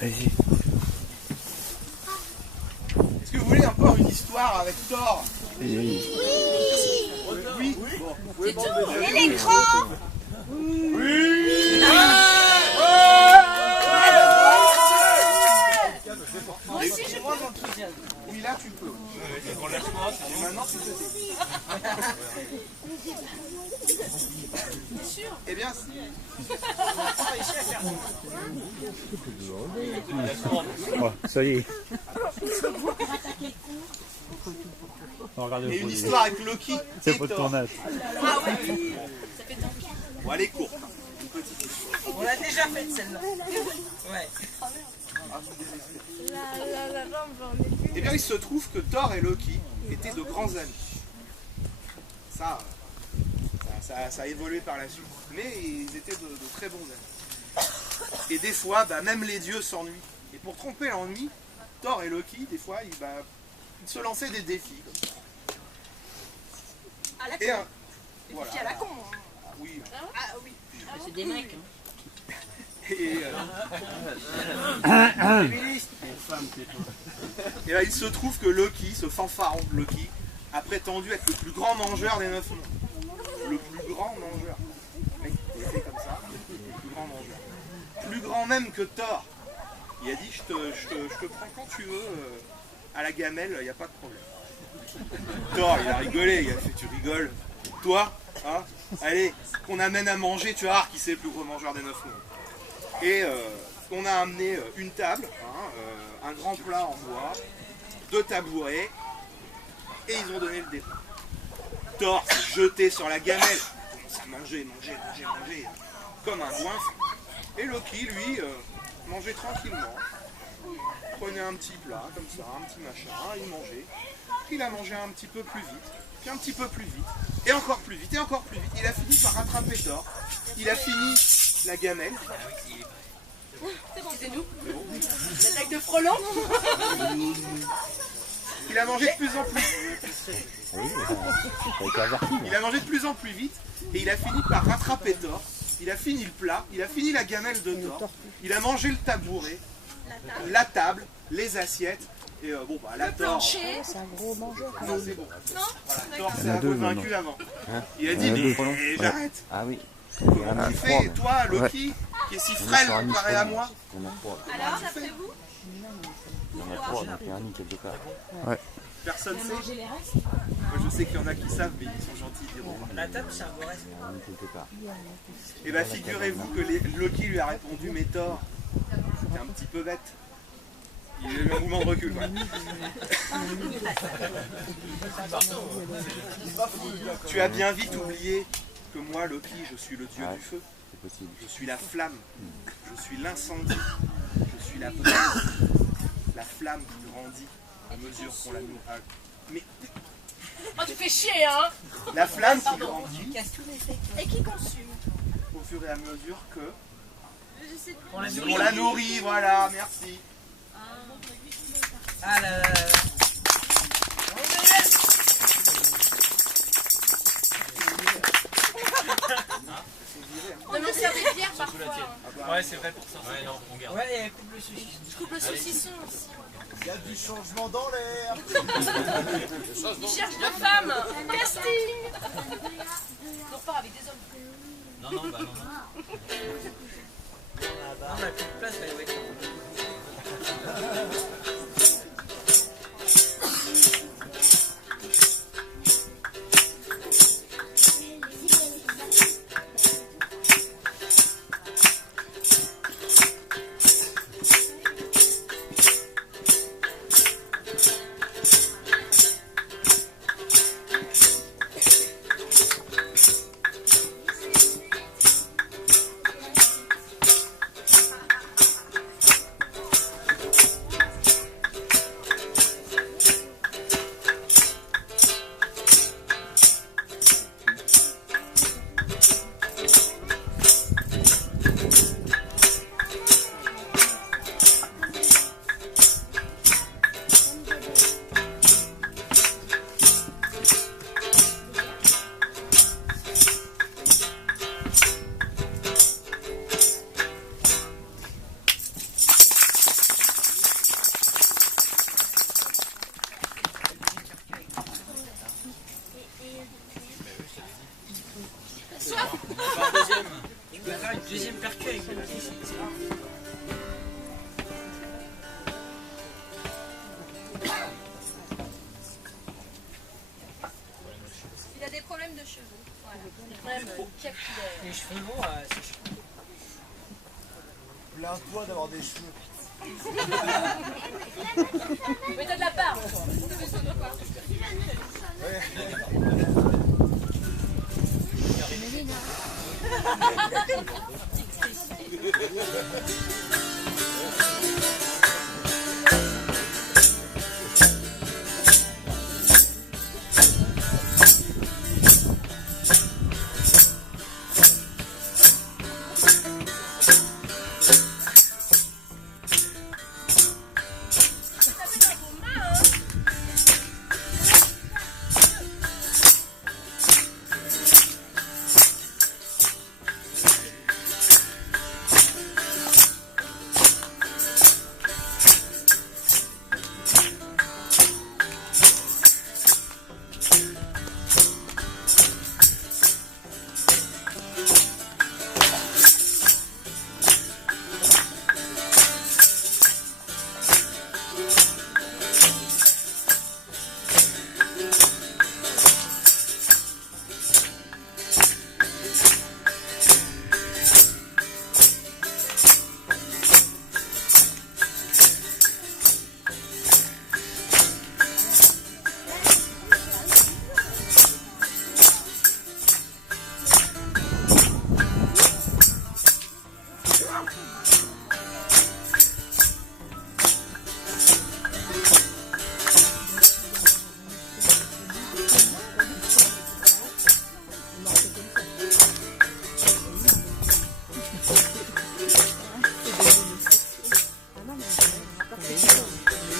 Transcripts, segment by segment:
Vas-y. Est-ce que vous voulez encore une histoire avec Thor? Oui. Oui. Et l'écran. Moi aussi, j'ai moins d'enthousiasme. Oui, là, tu peux. Et maintenant, tu peux. Eh bien, si. Oh, ça y est. Et une histoire avec Loki C'est et pas de Thor. tournage. Bon, elle est courte. On l'a déjà faite celle-là. Ouais. Eh bien, il se trouve que Thor et Loki étaient de grands amis. Ça a évolué par la suite. Mais ils étaient de très bons amis. Et des fois, même les dieux s'ennuient. Et pour tromper l'ennui, Thor et Loki, des fois, ils se lançaient des défis. Comme ça. À la con. Et Voilà. À la con. oui. Ah oui. C'est des mecs. Et là, il se trouve que Loki, ce fanfaron de Loki, a prétendu être le plus grand mangeur des 9 mondes. Le plus grand mangeur. Le mec, il était comme ça, le plus grand mangeur. Plus grand même que Thor. Il a dit, je te prends quand tu veux, à la gamelle, il n'y a pas de problème. Thor, il a rigolé, il a fait, tu rigoles. Toi, hein, allez, qu'on amène à manger, tu vas voir qui c'est le plus gros mangeur des 9 mondes. Et on a amené une table, un grand plat en bois, 2 tabourets, et ils ont donné le départ. Thor s'est jeté sur la gamelle, il commence à manger, comme un goinfre. Et Loki, lui, mangeait tranquillement. Prenait un petit plat, comme ça, un petit machin, il mangeait. Il a mangé un petit peu plus vite, puis un petit peu plus vite, et encore plus vite, et encore plus vite. Il a fini par rattraper Thor. Il a fini la gamelle. C'est bon, c'est nous. L'attaque de frelon. Il a mangé de plus en plus. Il a mangé de plus en plus vite et il a fini par rattraper Thor. Il a fini le plat, il a fini la gamelle de Thor. Il a mangé le tabouret, la table, les assiettes. Et la Thor. C'est un gros mangeur. Non, c'est bon. Non. Voilà, Thor s'est un peu vaincu avant. Il a dit mais j'arrête. Ah oui. Comment tu fais, toi, Loki, qui est si frêle comparé à moi? Alors, d'après vous? Il y en a 3, donc il y en a un quelque part. Ouais. Personne sait. Moi je sais qu'il y en a qui savent, mais ils sont gentils, ils diront. La table, c'est un beau reste. Quelque part. Et bien figurez-vous que Loki lui a répondu, mais Thor, t'es un petit peu bête. Il a eu un mouvement de recul. Quoi. Tu as bien vite oublié que moi, Loki, je suis le dieu du feu. Je suis la flamme. Je suis l'incendie. Je suis la braise. La flamme qui grandit à mesure qu'on la nourrit. Mais Oh, tu fais chier, hein. la flamme qui grandit Et qui consume. au fur et à mesure que Je sais pas. on la nourrit. Voilà, merci. Ah là là là. De m'en servir de bière parfois. Ouais, c'est vrai pour ça. Ouais, non, on garde. Ouais, et elle coupe le sushi. Je coupe le saucisson aussi. Il y a du changement dans l'air. Il cherche deux femmes. Casting. On repart avec des hommes. Non, non, bah non. On a plus de place, mais ouais. Ah, une deuxième percu avec le petit, c'est rare. Il a des problèmes de cheveux. Voilà. Des problèmes capillaires. Les cheveux longs, c'est chiant. Plains-toi d'avoir des cheveux. Mais t'as de la part, toi. On te met ça de part.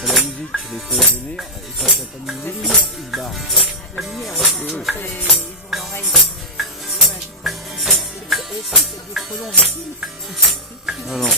La musique, tu les fais venir, et quand t'as pas de musique, ils se barrent. La lumière, ils ont l'oreille. Et ça, c'est des frelons aussi. Non, non.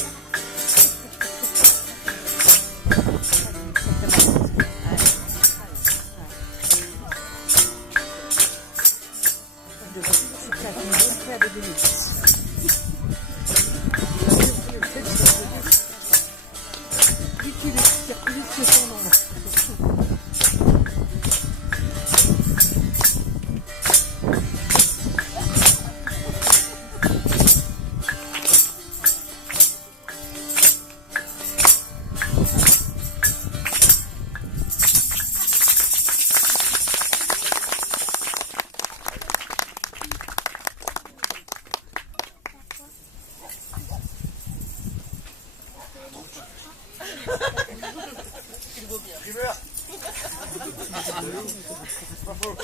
Primeur. Pas faux.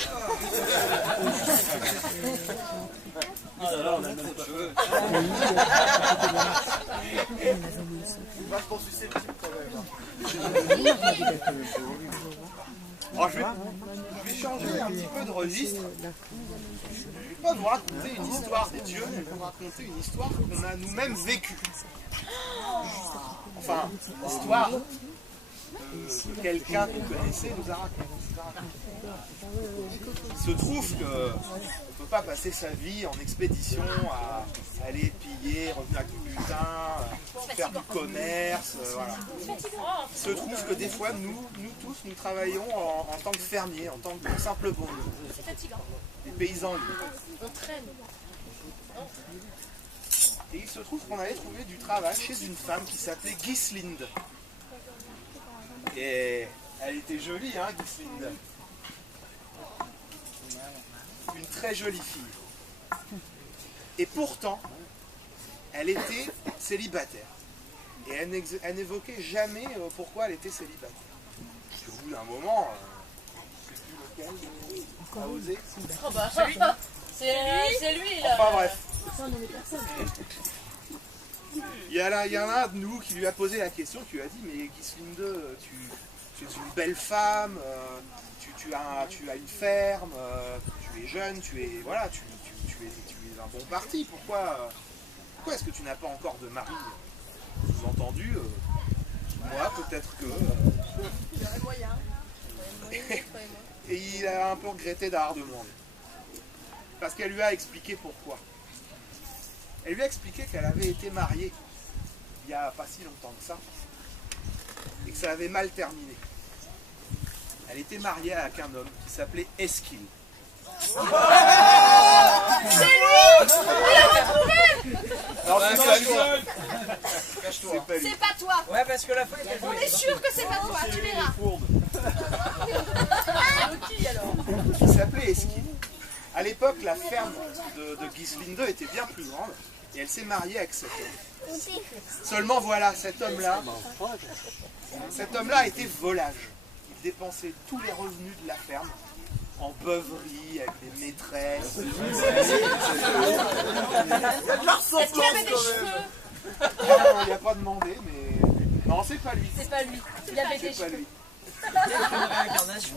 Vachement susceptible quand même. Alors, je vais changer un petit peu de registre. Je ne vais pas vous raconter une histoire des dieux, je vais vous raconter une histoire qu'on a nous-mêmes vécue. Enfin, l'histoire que quelqu'un que vous connaissez nous a raconté. Il se trouve qu'on ne peut pas passer sa vie en expédition à aller piller, revenir avec du butin, faire du commerce, voilà. Il se trouve que des fois, nous tous, nous travaillons en tant que fermiers, en tant que simples bons, des paysans libres. On traîne. Et il se trouve qu'on avait trouvé du travail chez une femme qui s'appelait Gislinde. Et elle était jolie, hein, Gislinde. Une très jolie fille. Et pourtant, elle était célibataire. Et elle n'évoquait jamais pourquoi elle était célibataire. Au bout d'un moment, je ne sais plus lequel, a osé. Oh bah, c'est lui là. Enfin bref. Il y en a un de nous qui lui a posé la question, qui lui a dit mais Gislinde, tu es une belle femme, tu as une ferme, tu es jeune, tu es un bon parti, pourquoi est-ce que tu n'as pas encore de mari? Sous-entendu, moi peut-être que... Il y aurait moyen. Et il a un peu regretté d'avoir demandé. Parce qu'elle lui a expliqué pourquoi. Elle lui a expliqué qu'elle avait été mariée il n'y a pas si longtemps que ça et que ça avait mal terminé. Elle était mariée avec un homme qui s'appelait Esquil. Non, c'est pas lui. Cache-toi. C'est pas lui. C'est pas toi. Ouais, parce que la fois, il a On est sûr que c'est pas toi, tu verras. Qui s'appelait Esquil. À l'époque, la ferme de Gislinde était bien plus grande et elle s'est mariée avec cet homme. Seulement voilà, cet homme-là était volage. Il dépensait tous les revenus de la ferme en beuverie, avec des maîtresses. Il y a de la Est-ce qu'il avait des cheveux? Non, il n'a pas demandé, mais... Non, c'est pas lui. C'est pas lui. Il avait des C'est pas cheveux. lui. une réincarnation.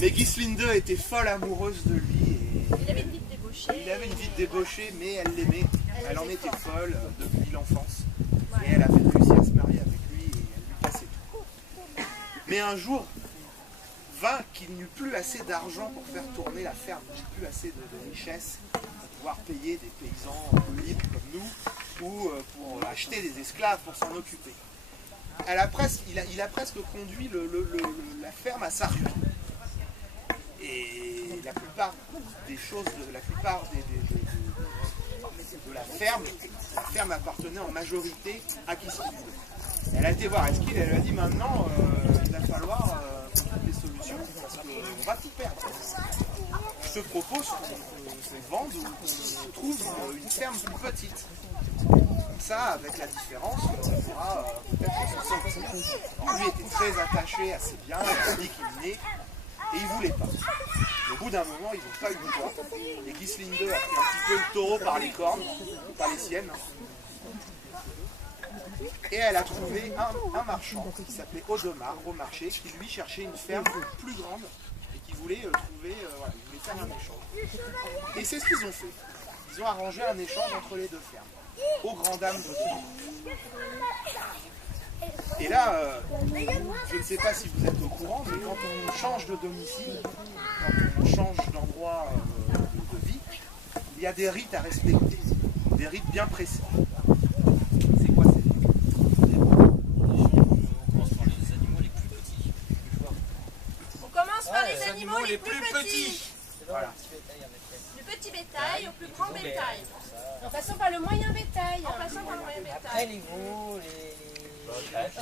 Mais Gislinde était folle amoureuse de lui. Il avait une vie de débauché. Il avait une vie de débauché, mais elle l'aimait. Elle en était folle depuis l'enfance. Et elle avait réussi à se marier avec lui et elle lui cassait tout. Mais un jour vint qu'il n'eut plus assez d'argent pour faire tourner la ferme, il n'eut plus assez de richesses pour pouvoir payer des paysans libres comme nous ou pour acheter des esclaves pour s'en occuper. Il a presque conduit la ferme à sa ruine. Et la plupart des choses, de la ferme appartenait en majorité à Gislinde. Elle a été voir Esquil et elle lui a dit maintenant il va falloir trouver des solutions parce qu'on va tout perdre. Je te propose qu'on vende ou qu'on trouve une ferme plus petite. Comme ça, avec la différence, on pourra peut-être s'en sortir. Alors, lui était très attaché à ses biens, il a dit qu'il venait. Et ils ne voulaient pas. Au bout d'un moment, ils n'ont pas eu le choix. Et Gislinde a pris un petit peu le taureau par les cornes, pas les siennes. Et elle a trouvé un marchand qui s'appelait Audemars au marché, qui lui cherchait une ferme plus grande et qui voulait il voulait faire un échange. Et c'est ce qu'ils ont fait. Ils ont arrangé un échange entre les deux fermes, aux grandes dames de tout. Et là, je ne sais pas si vous êtes au courant, mais quand on change de domicile, quand on change d'endroit de vie, il y a des rites à respecter, des rites bien précis. C'est quoi ces rites? On commence par les animaux les plus petits. Voilà. Du petit bétail au plus grand bétail. En passant par le moyen bétail. En passant par le moyen Après, bétail. les gros, les...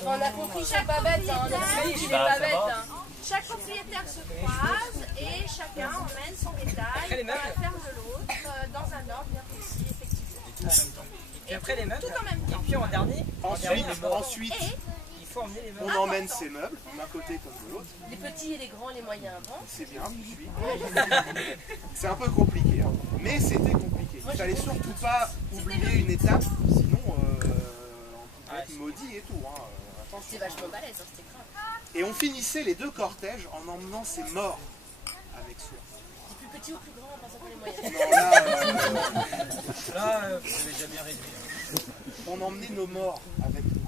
On a compris chaque babatte, on a compris qu'il est babatte. Chaque propriétaire se croise et chacun emmène son bétail dans la ferme de l'autre, dans un ordre bien précis, effectivement. Et après les meubles. Tout en même Et temps. puis en dernier, Ensuite, il faut emmener les meubles. on emmène ses meubles, d'un côté comme de l'autre. Les petits et les grands, les moyens. Bon. C'est bien, je suis. C'est un peu compliqué, hein. Mais c'était compliqué. Il fallait surtout pas oublier une étape, sinon on pouvait être maudit et tout. Hein. C'est Attention. vachement balèze, hein, c'était grave. Et on finissait les deux cortèges en emmenant ses morts avec soi. Du plus petit au plus grand, en passant par les moyens. Non, là, Là, vous avez déjà bien réduit. on emmenait nos morts avec nous.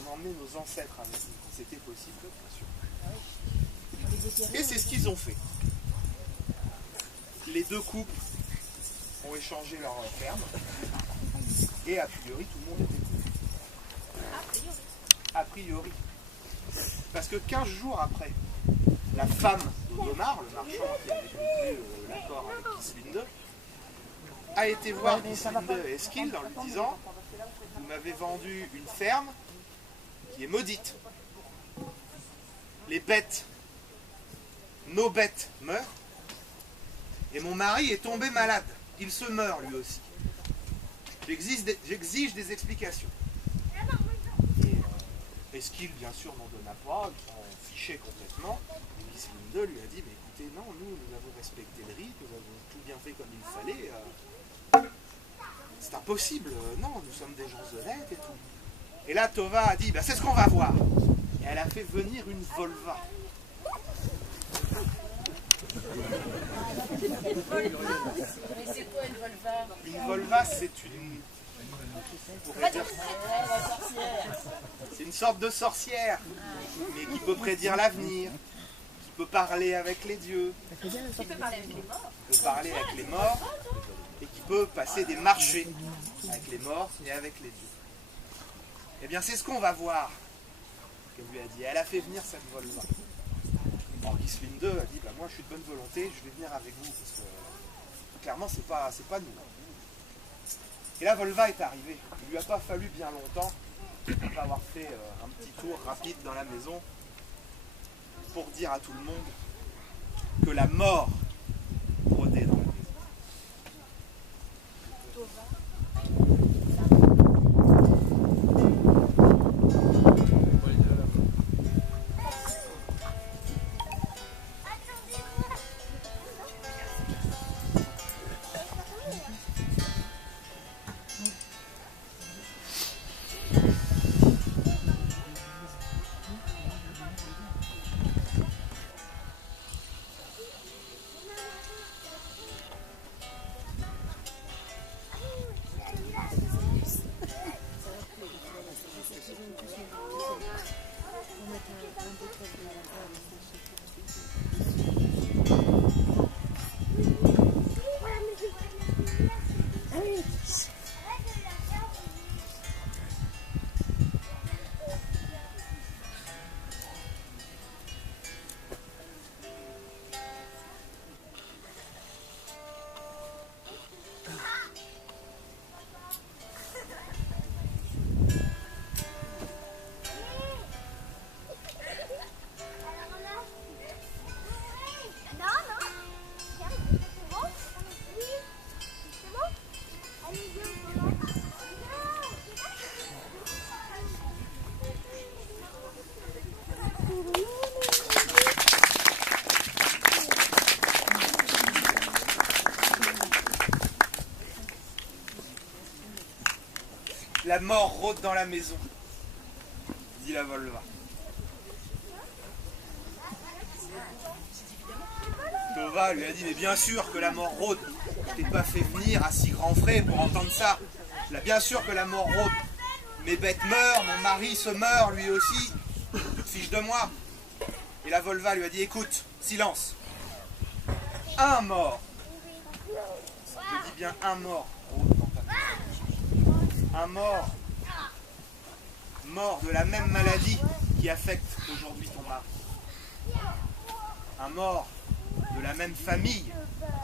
On emmenait nos ancêtres avec nous, quand c'était possible, bien sûr. Et c'est ce qu'ils ont fait. Les deux couples ont échangé leur ferme. Et a priori, tout le monde était content. A priori. Parce que 15 jours après, la femme d'Audemars, le marchand qui avait conclu l'accord avec Gislinde, a été voir Gislinde et Esquil en lui disant « Vous m'avez vendu une ferme qui est maudite. Les bêtes, nos bêtes meurent, et mon mari est tombé malade. Il se meurt lui aussi. J'exige des explications. » Esquil, bien sûr, n'en donna pas, il s'en fichait complètement. Gislinde lui a dit, mais écoutez, non, nous avons respecté le rite, nous avons tout bien fait comme il fallait. C'est impossible, non, nous sommes des gens honnêtes et tout. Et là, Tova a dit, bah, c'est ce qu'on va voir. Et elle a fait venir une volva. Mais c'est quoi une volva? Une volva, c'est une... C'est une sorte de sorcière, mais qui peut prédire l'avenir, qui peut parler avec les dieux, Tu peux parler avec les morts. qui peut parler avec les morts, et qui peut passer des marchés avec les morts et avec les dieux. Eh bien, c'est ce qu'on va voir, qu'elle lui a dit. Elle a fait venir cette Volva. Alors Ghislaine II a dit, bah, moi je suis de bonne volonté, je vais venir avec vous, parce que clairement c'est pas nous. Et la Volva est arrivée. Il lui a pas fallu bien longtemps, après avoir fait un petit tour rapide dans la maison, pour dire à tout le monde que la mort rôdait dans la maison. La mort rôde dans la maison, dit la Volva. Tova lui a dit, mais bien sûr que la mort rôde. Je t'ai pas fait venir à si grands frais pour entendre ça. Là, bien sûr que la mort rôde. Mes bêtes meurent, mon mari se meurt, lui aussi. Fiche de moi. Et la Volva lui a dit, écoute, silence. Un mort. Je dis bien un mort rôde dans ta maison. Un mort. Mort de la même maladie qui affecte aujourd'hui ton mari. Un mort de la même famille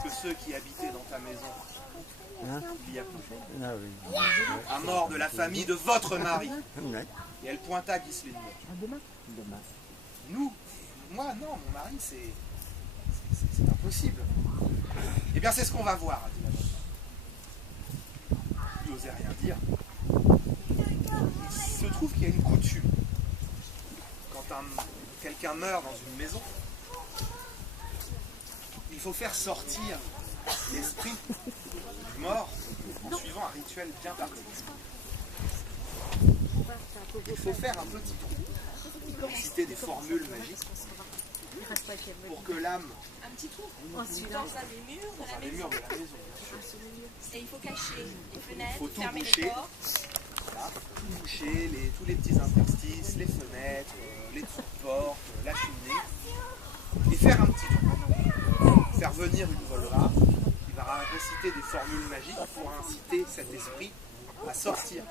que ceux qui habitaient dans ta maison il y a peu. Un mort de la famille de votre mari. Et elle pointa Ghislaine. Nous, moi non, mon mari c'est impossible. Eh bien c'est ce qu'on va voir, a dit la Volva. Il n'osait rien dire. Il se trouve qu'il y a une coutume. Quand quelqu'un meurt dans une maison, il faut faire sortir l'esprit du mort en suivant un rituel bien particulier. Il faut faire un petit trou, citer des formules magiques pour que l'âme Un petit trou dans un des murs de la maison. bien sûr. Et il faut cacher les fenêtres, Il faut tout fermer boucher. les portes. Voilà, boucher tous les petits interstices, les fenêtres, les trous de porte, la cheminée, et faire un petit trou. Faire venir une Volva qui va réciter des formules magiques pour inciter cet esprit à sortir.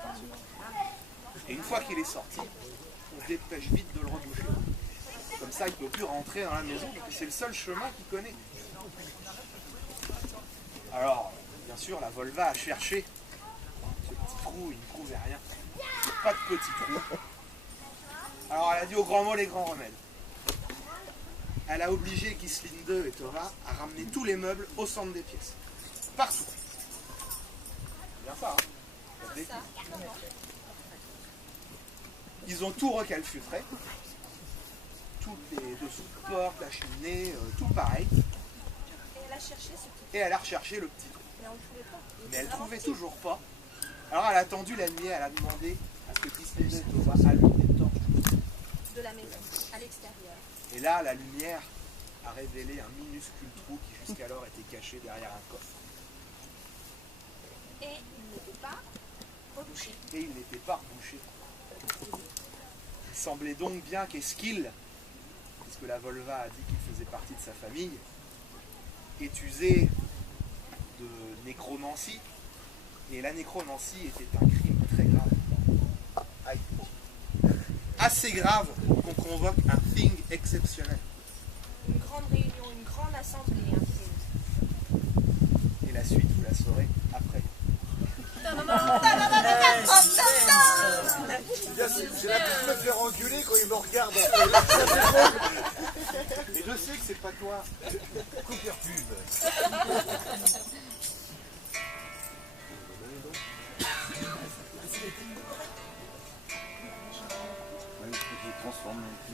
Et une fois qu'il est sorti, on dépêche vite de le reboucher. Comme ça, il ne peut plus rentrer dans la maison, parce que c'est le seul chemin qu'il connaît. Alors, bien sûr, la Volva a cherché ce petit trou, il ne trouvait rien. Pas de petit trou. Alors, elle a dit au grand mot les grands remèdes. Elle a obligé Ghislaine II et Tova à ramener tous les meubles au centre des pièces. Partout. C'est bien ça, hein? Pas de bêtises. Ils ont tout recalfeutré. Toutes les dessous de porte, la cheminée, tout pareil. Et elle a cherché ce petit Et elle a recherché le petit trou. mais on ne trouvait pas. Mais elle ne trouvait toujours pas. Alors elle a attendu la nuit, elle a demandé à ce que Ghislaine II et Tova allument des torches. De la maison, à l'extérieur. Et là, la lumière a révélé un minuscule trou qui jusqu'alors était caché derrière un coffre. Et il n'était pas rebouché. Et il n'était pas rebouché. Il semblait donc bien qu'Esquil, puisque la Volva a dit qu'il faisait partie de sa famille, ait usé de de nécromancie. Et la nécromancie était un crime très grave. Aïe. Assez grave qu'on convoque un thing exceptionnel. Une grande réunion, une grande assemblée. Hein. Et la suite, vous la saurez après. J'ai l'habitude de me faire engueuler quand il me regarde. Et je sais que c'est pas toi. Couper pub. J'ai transformé un peu.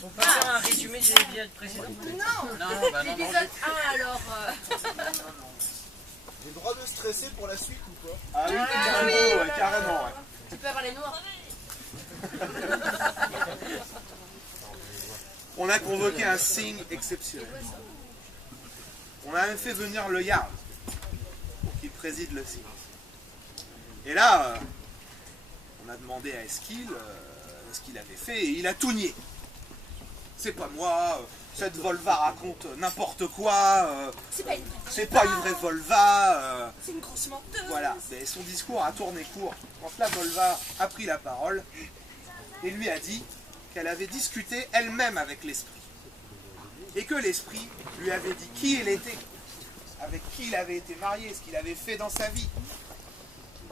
On peut faire un résumé des épisodes précédents? Non, l'épisode 1 alors. J'ai le droit de stresser pour la suite ou pas? Ah oui, carrément, ouais, carrément. Ouais. Tu peux avoir les noirs. On a convoqué un signe exceptionnel. On a même fait venir le Jarl pour qu'il préside le signe. Et là, on a demandé à Eskil ce qu'il avait fait et il a tout nié. C'est pas moi, cette Volva raconte n'importe quoi, c'est pas une vraie Volva. C'est une grosse menteuse. Voilà, mais son discours a tourné court quand la Volva a pris la parole et lui a dit qu'elle avait discuté elle-même avec l'esprit. Et que l'esprit lui avait dit qui il était, avec qui il avait été marié, ce qu'il avait fait dans sa vie.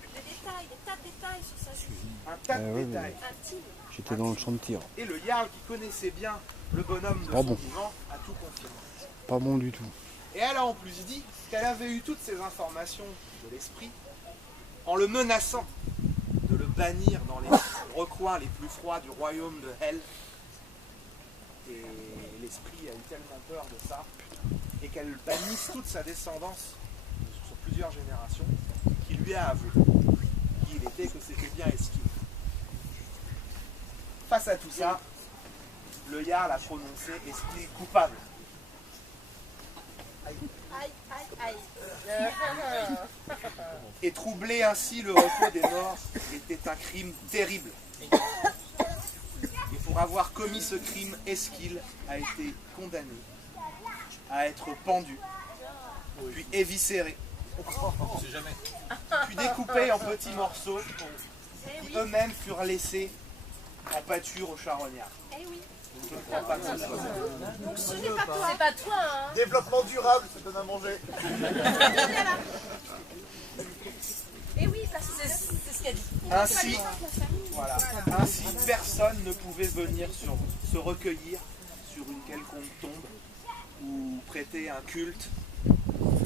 Des détails, des tas de détails sur sa vie. Un tas de détails. Intime. J'étais dans le champ de tir. Et le Jarl qui connaissait bien le bonhomme de Pas son bon. vivant a tout confirmé. Pas bon du tout. Et elle a en plus dit qu'elle avait eu toutes ces informations de l'esprit en le menaçant de le bannir dans les recoins les plus froids du royaume de Hel. Et l'esprit a eu tellement peur de ça, et qu'elle bannisse toute sa descendance sur plusieurs générations, qu'il lui a avoué qui il était, que c'était bien Eskil. Face à tout ça, le Jarl a prononcé Eskil coupable. Aïe, aïe, aïe. Et troubler ainsi le repos des morts était un crime terrible. Et pour avoir commis ce crime, Eskil a été condamné à être pendu, puis éviscéré, puis découpé en petits morceaux qui eux-mêmes furent laissés en pâture aux charognards. Eh oui. Je ne crois pas que ce soit ça. Donc ce n'est pas toi. C'est pas toi, hein. Développement durable, ça donne à manger. Eh oui, parce que c'est ce qu'elle dit. Ainsi, voilà, ainsi personne ne pouvait venir se recueillir sur une quelconque tombe ou prêter un culte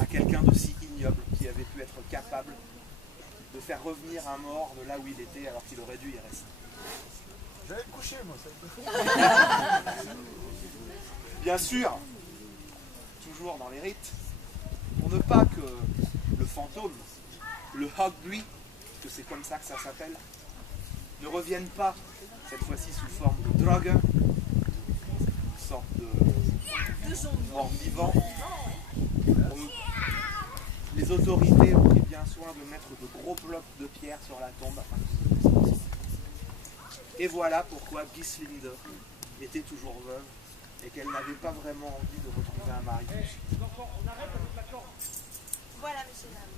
à quelqu'un de si ignoble qui avait pu être capable de faire revenir un mort de là où il était alors qu'il aurait dû y rester. Je vais me coucher, moi. Ça. Bien sûr, toujours dans les rites, pour ne pas que le fantôme, le Hogbury, que c'est comme ça que ça s'appelle, ne revienne pas, cette fois-ci sous forme de drogue, une sorte de mort vivant. Les autorités ont pris bien soin de mettre de gros blocs de pierre sur la tombe. Et voilà pourquoi Gislinda était toujours veuve et qu'elle n'avait pas vraiment envie de retrouver un mari. Voilà, messieurs, dames.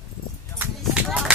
L'histoire